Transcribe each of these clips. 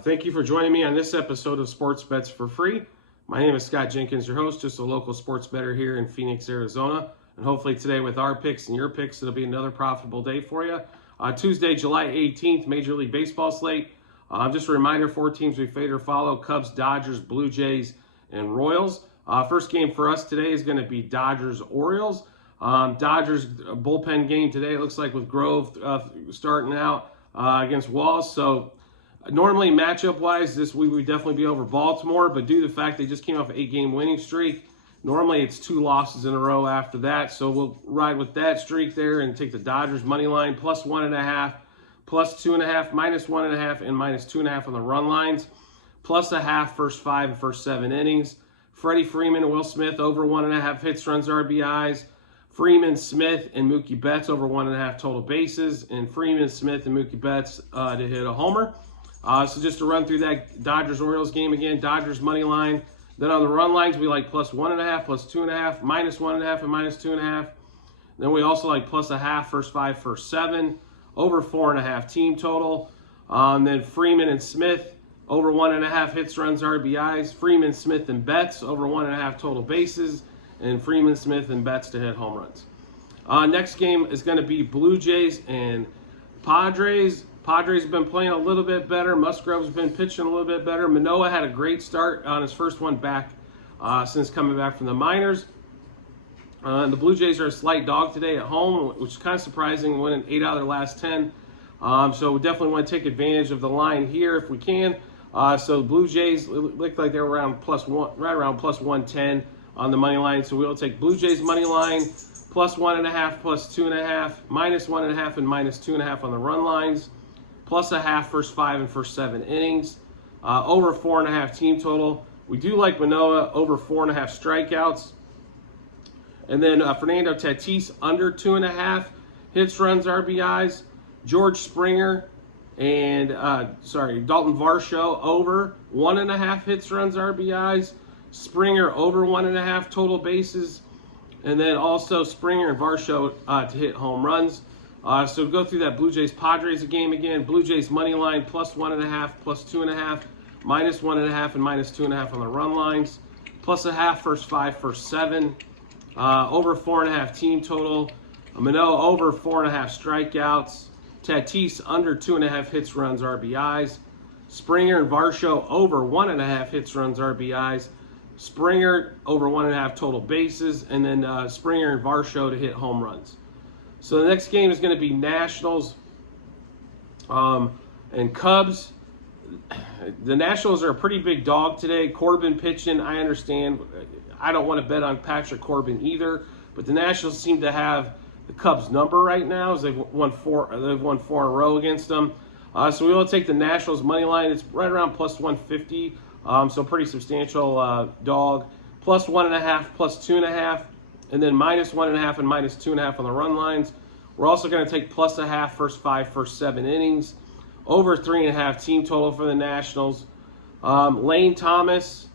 Thank you for joining me on this episode of Sports Bets for Free. My name is Scott Jenkins, your host, just a local sports bettor here in Phoenix, Arizona. And hopefully today with our picks and your picks, it'll be another profitable day for you. Tuesday, July 18th, Major League Baseball slate. Just a reminder, 4 teams we fade or follow: Cubs, Dodgers, Blue Jays, and Royals. First game for us today is going to be Dodgers-Orioles. Dodgers bullpen game today, it looks like, with Grove starting out against Walls. So normally, matchup-wise, this week would definitely be over Baltimore, but due to the fact they just came off an 8-game winning streak, normally it's 2 losses in a row after that. So we'll ride with that streak there and take the Dodgers money line, plus 1.5, plus 2.5, minus 1.5, and minus 2.5 on the run lines, plus a half first 5 and first 7 innings. Freddie Freeman and Will Smith over 1.5 hits, runs, RBIs. Freeman, Smith, and Mookie Betts over 1.5 total bases, and Freeman, Smith, and Mookie Betts to hit a homer. So just to run through that Dodgers-Orioles game again, Dodgers money line. Then on the run lines, we like plus 1.5, plus 2.5, minus 1.5, and minus 2.5. Then we also like plus a half, first 5, first 7, over 4.5 team total. Then Freeman and Smith, over 1.5 hits, runs, RBIs. Freeman, Smith, and Betts, over 1.5 total bases. And Freeman, Smith, and Betts to hit home runs. Next game is going to be Blue Jays and Padres. Padres have been playing a little bit better. Musgrove's been pitching a little bit better. Manoah had a great start on his first one back since coming back from the minors. The Blue Jays are a slight dog today at home, which is kind of surprising, winning 8 out of their last 10. So we definitely want to take advantage of the line here if we can. So Blue Jays look like they're around right around plus 110 on the money line. So we'll take Blue Jays money line, plus 1.5, plus 2.5, minus 1.5, and minus 2.5 on the run lines, plus a half first 5 and first 7 innings, over 4.5 team total. We do like Manoah over 4.5 strikeouts. And then Fernando Tatis under 2.5 hits, runs, RBIs. George Springer and Dalton Varsho over 1.5 hits, runs, RBIs. Springer over 1.5 total bases. And then also Springer and Varsho to hit home runs. So go through that Blue Jays-Padres game again. Blue Jays money line, plus 1.5, plus 2.5, minus 1.5, and minus 2.5 on the run lines. Plus a half, first 5, first 7. Over 4.5 team total. Manoah over 4.5 strikeouts. Tatis under 2.5 hits, runs, RBIs. Springer and Varsho over 1.5 hits, runs, RBIs. Springer over 1.5 total bases. And then Springer and Varsho to hit home runs. So the next game is going to be Nationals and Cubs. The Nationals are a pretty big dog today. Corbin pitching, I understand. I don't want to bet on Patrick Corbin either, but the Nationals seem to have the Cubs number right now, as they've won 4 in a row against them. So we will take the Nationals money line. It's right around plus 150, so pretty substantial dog. Plus 1.5, plus 2.5. And then minus 1.5 and minus 2.5 on the run lines. We're also going to take plus a half, first 5, first 7 innings. Over 3.5 team total for the Nationals. Lane Thomas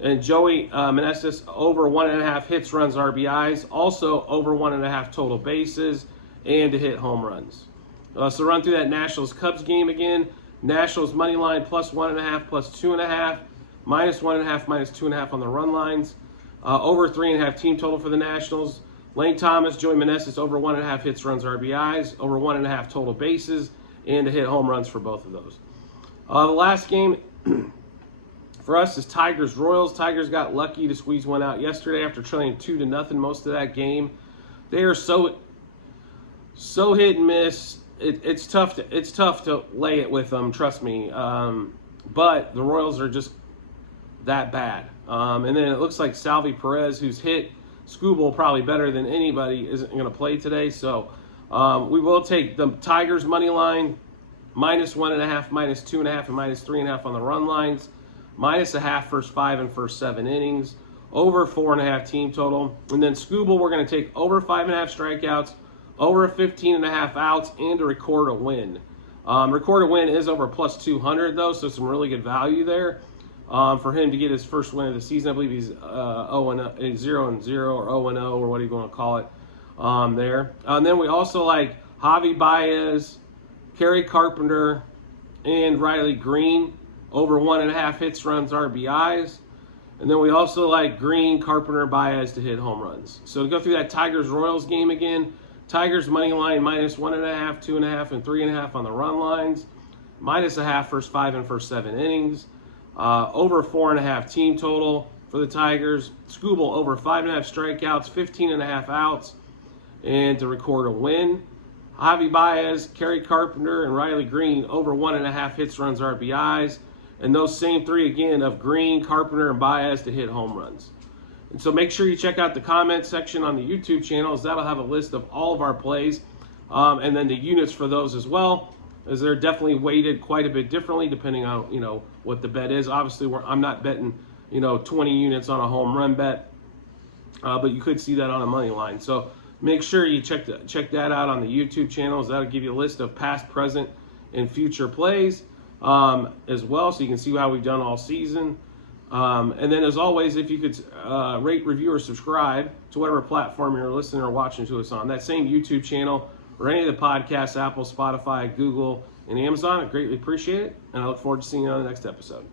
and Joey Meneses over 1.5 hits, runs, RBIs. Also over 1.5 total bases and to hit home runs. So run through that Nationals-Cubs game again. Nationals money line, plus 1.5, plus 2.5. Minus 1.5, minus 2.5 on the run lines. Over 3.5 team total for the Nationals. Lane Thomas, Joey Meneses over 1.5 hits, runs, RBIs, over 1.5 total bases, and to hit home runs for both of those. The last game for us is Tigers-Royals. Tigers got lucky to squeeze one out yesterday after trailing 2-0 most of that game. They are so hit and miss. It's tough to lay it with them, trust me. But the Royals are just that bad. And then it looks like Salvi Perez, who's hit Skubal probably better than anybody, isn't going to play today. So we will take the Tigers money line, minus 1.5, minus 2.5, and minus 3.5 on the run lines. Minus a half, first 5 and first 7 innings. Over 4.5 team total. And then Skubal, we're going to take over 5.5 strikeouts, over 15.5 outs, and to record a win. Record a win is over plus 200 though, so some really good value there. For him to get his first win of the season. I believe he's 0-0 or 0-0 or what do you want to call it there. And then we also like Javi Baez, Kerry Carpenter, and Riley Green over 1.5 hits, runs, RBIs. And then we also like Green, Carpenter, Baez to hit home runs. So to go through that Tigers-Royals game again, Tigers money line -1.5, 2.5, and 3.5 on the run lines. -0.5 first 5 and first 7 innings. Over 4.5 team total for the Tigers. Skubal over 5.5 strikeouts, 15.5 outs, and to record a win. Javi Baez, Kerry Carpenter, and Riley Green over 1.5 hits, runs, RBIs. And those same three again of Green, Carpenter, and Baez to hit home runs. And so make sure you check out the comment section on the YouTube channel, as that'll have a list of all of our plays, and then the units for those as well, as they're definitely weighted quite a bit differently depending on what the bet is. Obviously, I'm not betting 20 units on a home run bet, but you could see that on a money line. So make sure you check that out on the YouTube channels. That'll give you a list of past, present, and future plays as well, so you can see how we've done all season. And then, as always, if you could rate, review, or subscribe to whatever platform you're listening or watching to us on, that same YouTube channel or any of the podcasts, Apple, Spotify, Google, and Amazon, I greatly appreciate it. And I look forward to seeing you on the next episode.